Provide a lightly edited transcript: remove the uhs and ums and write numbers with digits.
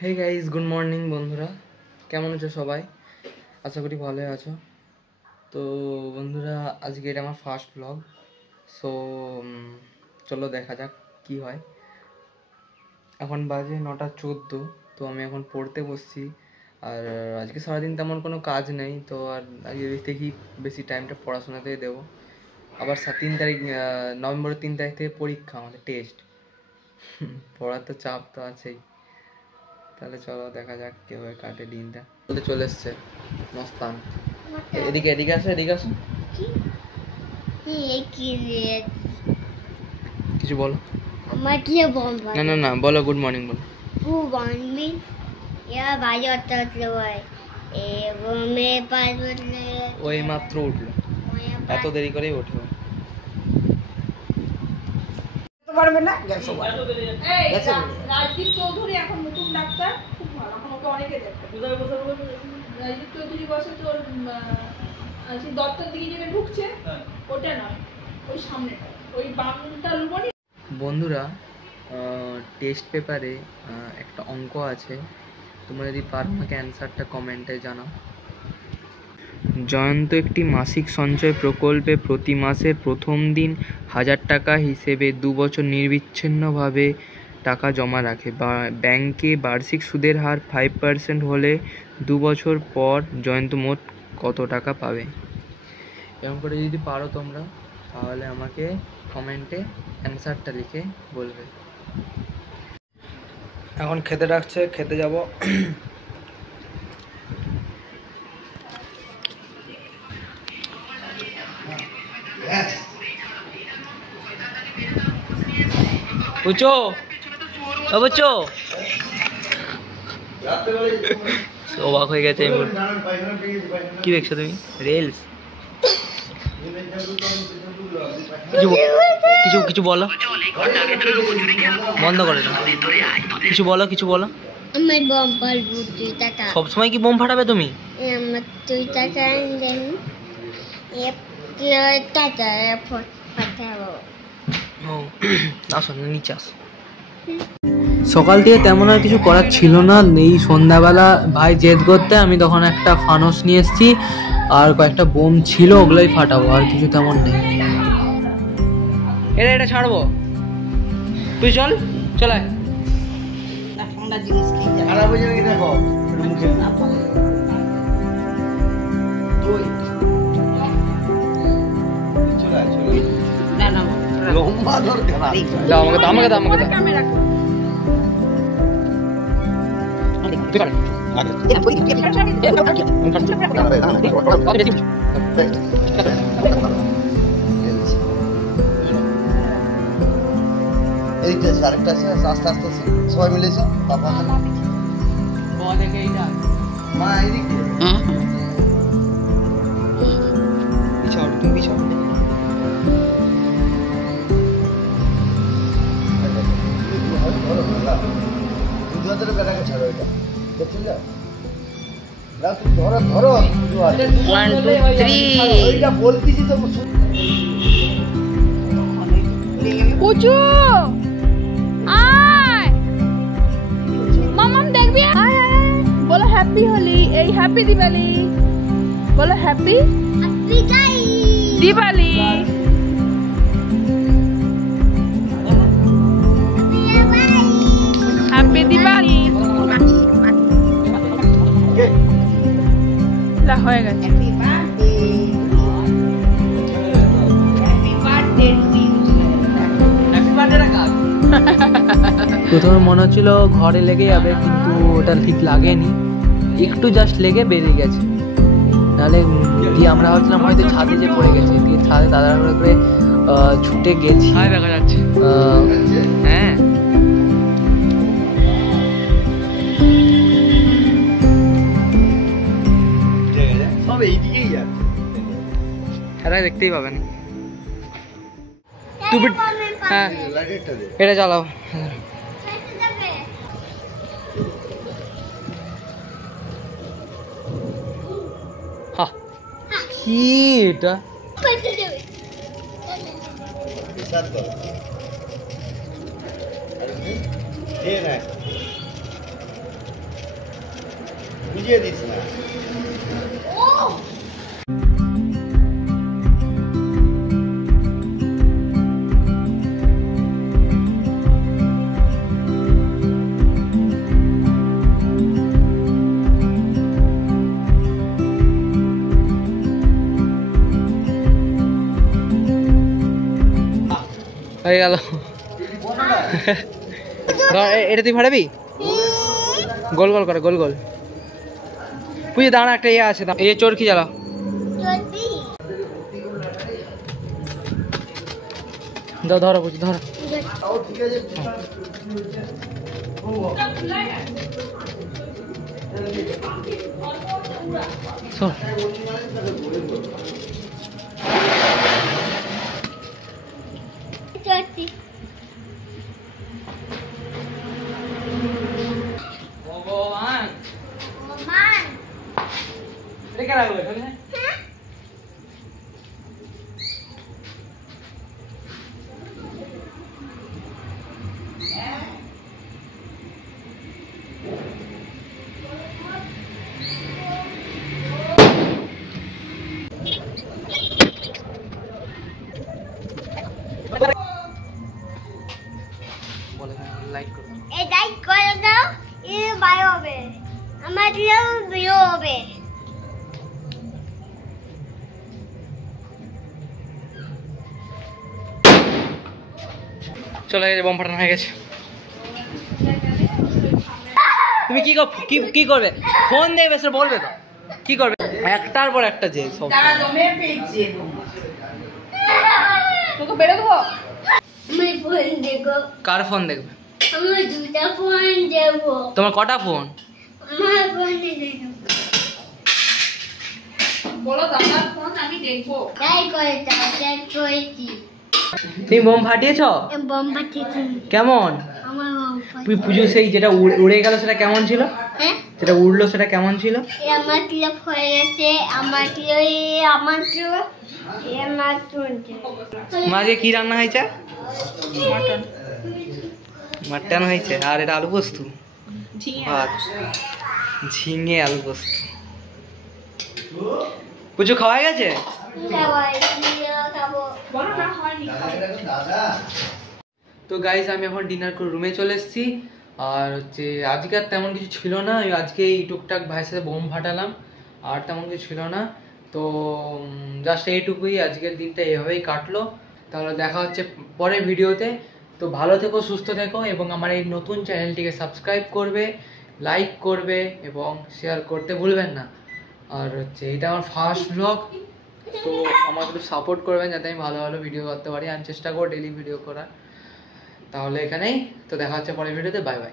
Hey guys, good morning বন্ধুরা। কেমন আছো সবাই? আশা করি ভালো আছো। তো বন্ধুরা, আজকে এটা আমার ফার্স্ট ব্লগ। সো চলো দেখা যাক কি হয়। এখন বাজে 9:14। তো আমি এখন পড়তে বসছি। আর আজকে সারাদিন তেমন কোনো কাজ নেই, তো আর আজকে দেখি বেশি টাইমটা পড়াশোনাতেই দেবো। আবার 3 তারিখ, নভেম্বরের 3 তারিখ থেকে পরীক্ষা, আমাদের টেস্ট। পড়ার তো চাপ তো আছেই। তাহলে চলো দেখা যাক কিভাবে কাটে দিনটা। বলতে চলে এসছে মস্তান। এদিকে এদিকে আসো, এদিকে আসো। কিছু বলো। না না না, বলো গুড মর্নিং বলো। गुड मॉर्निंग या भाई होता है वो मेरे पास बोले ওই মাত্র উঠলো, এত দেরি করেই উঠলো। পারবে না গেছো রাজদীপ চৌধুরী এখন নতুন ডাক্তার, খুব ভালো, এখন ওকে অনেকে দেখে। রাজদীপ চৌধুরী বসে তোর সেই দত্তর দিকে যেটা ঢুকছে ওটা নয়, ওই সামনেটা, ওই বামটা লুবনি। বন্ধুরা, টেস্ট পেপারে একটা অঙ্ক আছে, তোমরা যদি পারো আমাকে অ্যান্সারটা কমেন্টে জানাও। জয়ন্ত একটি মাসিক সঞ্চয় প্রকল্পে প্রতি মাসের প্রথম দিন 1000 টাকা হিসেবে 2 বছর নিরবিচ্ছিন্নভাবে টাকা জমা রাখে। ব্যাংকে বার্ষিক সুদের হার 5% হলে 2 বছর পর জয়ন্ত মোট কত টাকা পাবে? এরকম করে যদি পারো তোমরা, তাহলে আমাকে কমেন্টে অ্যান্সারটা লিখে বলবে। এখন খেতে ডাকছে, খেতে যাব। বুঝছো বুঝছো, অবাক হয়ে গেছে। কি দেখছো তুমি? রিলস? কিছু কিছু বলো, বন্ধ করে না। কিছু বলো, কিছু বলো। আমার বম পালবো তুই টাকা সবসময় কি বোম ফাটাবে তুমি? আমার তুই টাকা দেন টাকা পাঠাবো। ও আসো, নিচে আসো। সকাল থেকে তেমন আর কিছু করার ছিল না। এই সন্ধ্যাবেলা ভাই জেদ করতে আমি তখন একটা ফানস নিয়ে এসেছি, আর কয়েকটা বোম ছিল, ওগুলোই ফাটাবো, আর কিছু তেমন নেই। এটা ছাড়বো, তুই চল চলে। ঠান্ডা জিনিস খেয়ে খারাপ হয়ে যাবে কি দেখো মুখে না পড়ে তুই চলে চলে না না লম্বা দরকার দাও আমাকে, দাও আমাকে, দাও আমাকে, দাও। ক্যামেরা তুই কাট। এইটা আরেকটা আছে, আস্তে আস্তে সবাই মিলেছে বাবা মা এইদিকে পিছাও, তুমি পিছাও। দুধের বেড়াকে ছাড়ো, এটা দেখুন যা তুমি ধরো ধরো 1 2 3 ওইটা বলতেছি তো। পুচু আয়, মামাম দেখবি, আয় আয়, বলো হ্যাপি হোলি, এই হ্যাপি দিওয়ালি, বলো হ্যাপি দিওয়ালি। হ্যাপি দিওয়ালি। লা হয়ে গেছে। প্রথমে মনে হচ্ছিল ঘরে লেগে যাবে, কিন্তু ওটা ঠিক লাগেনি, একটু জাস্ট লেগে বেরিয়ে গেছে। নাহলে দিয়ে আমরা ভাবছিলাম হয়তো ছাদে যে পড়ে গেছে, দিয়ে ছাদে তাড়াতাড়ি করে ছুটে গেছি। দেখা যাচ্ছে, হ্যাঁ সব এইদিকেই যাচ্ছে, এটা দেখতেই পাবেন। তুমি হ্যাঁ লাইটটা দে, এটা চালাও। হ্যাঁ, কি এটা? হিসাব করো। খেয়ে নেয় ভিজিয়ে দিস না। হয়ে গেল। এটা তুই ফাটাবি গোল গোল করে, গোল গোল। পুজো দাঁড়া, একটা ইয়ে আছে, এই যে চরকি জ্বালা। দাও, ধরো পুজো, ধরো। শোন। ভগবান, রেখে রাখবো এখানে। লাইক করো। লাইক করে দাও, ভালো হবে, আমার ভিডিও হবে। চলে গেছে, বোম ফাটানো হয়ে গেছে। তুমি কি করবে? ফোন দেবে, সে বলবে তো কি করবে? একটার পর একটা যে সব। তোকে বেরো দেবো। আমি ফোন দেখো, কার ফোন দেখবে? আমার দুটা ফোন দেবো। তোমার কটা ফোন? আমার ফোনে দেখো। বলো দাদার ফোন আমি দেখবো। তাই করে দাও, তাই করেছি। তুমি বোম ফাটিয়েছো? বোম ফাটিয়েছি। কেমন? আমার বোম তুই পুজো সেই যেটা উড়ে গেল সেটা কেমন ছিল? হ্যাঁ, যেটা উড়লো সেটা কেমন ছিল? আমার ক্লিপ হয়ে গেছে, আমার মাঝে কি রান্না হয়েছে? মাটন হয়েছে। আর এটা আলু পোস্ত, ভাত, ঝিঙে আলু পোস্ত। পুজো খাওয়া গেছে? বলো না হয়নি। তো গাইস, আমি এখন ডিনার করে রুমে চলে এসেছি। আর হচ্ছে আজকে আর তেমন কিছু ছিল না, আজকে এই টুকটাক ভাইয়ের সাথে বোম ফাটালাম, আর তেমন কিছু ছিল না। তো জাস্ট এইটুকুই, আজকের দিনটা এভাবেই কাটলো। তাহলে দেখা হচ্ছে পরের ভিডিওতে। তো ভালো থেকো, সুস্থ থেকো, এবং আমার এই নতুন চ্যানেলটিকে সাবস্ক্রাইব করবে, লাইক করবে এবং শেয়ার করতে ভুলবেন না। আর হচ্ছে এটা আমার ফার্স্ট ব্লগ, তো আমাকে একটু সাপোর্ট করবেন যাতে আমি ভালো ভালো ভিডিও করতে পারি। আমি চেষ্টা করব ডেইলি ভিডিও করার। তাহলে এখানেই, তো দেখা হচ্ছে পরের ভিডিওতে। Bye bye.